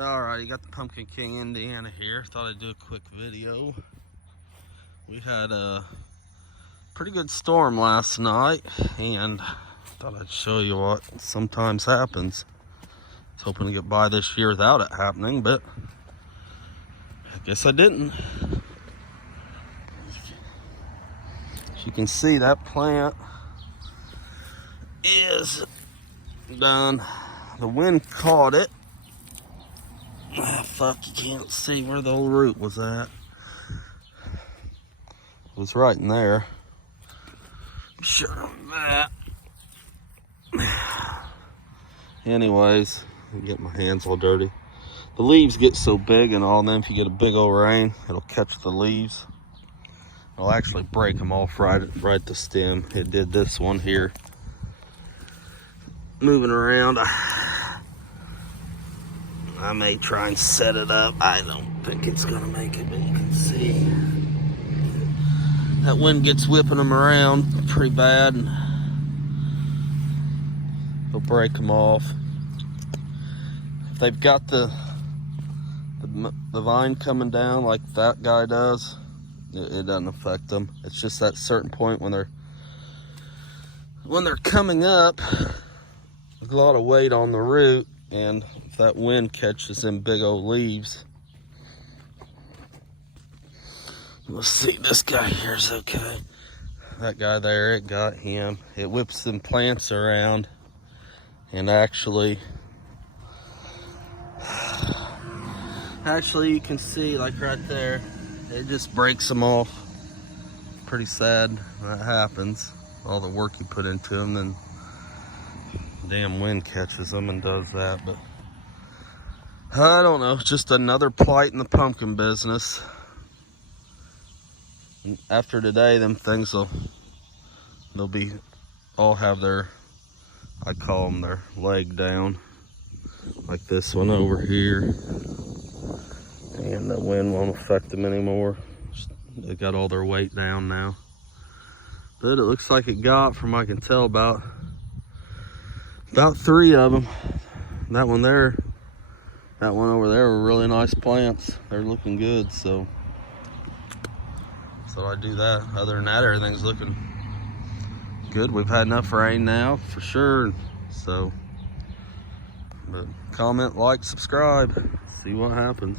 Alright, you got the Pumpkin King Indiana here. Thought I'd do a quick video. We had a pretty good storm last night, and thought I'd show you what sometimes happens. I was hoping to get by this year without it happening, but I guess I didn't. As you can see, that plant is done. The wind caught it. Ah, fuck, you can't see where the old root was at. It was right in there. Sure of that. Anyways, I'm getting my hands all dirty. The leaves get so big and all, and then if you get a big old rain, it'll catch the leaves. It'll actually break them off right at the stem. It did this one here. Moving around. I may try and set it up. I don't think it's gonna make it, but you can see that wind gets whipping them around pretty bad, and it'll break them off. If they've got the vine coming down like that guy does, it doesn't affect them. It's just that certain point when they're coming up, there's a lot of weight on the root, and if that wind catches them big old leaves. Let's see, this guy here is okay. That guy there, it got him. It whips them plants around, and actually you can see, like right there, it just breaks them off. Pretty sad when that happens. All the work you put into them, then damn wind catches them and does that. But I don't know, just another plight in the pumpkin business. And after today, them things they'll all have their, I call them their leg down, like this one over here, and the wind won't affect them anymore. They got all their weight down now. But it looks like it got, from I can tell, about 3 of them. That one there, that one over there were really nice plants. They're looking good, so I do that. Other than that, everything's looking good. We've had enough rain now, for sure. So, but comment, like, subscribe, see what happens.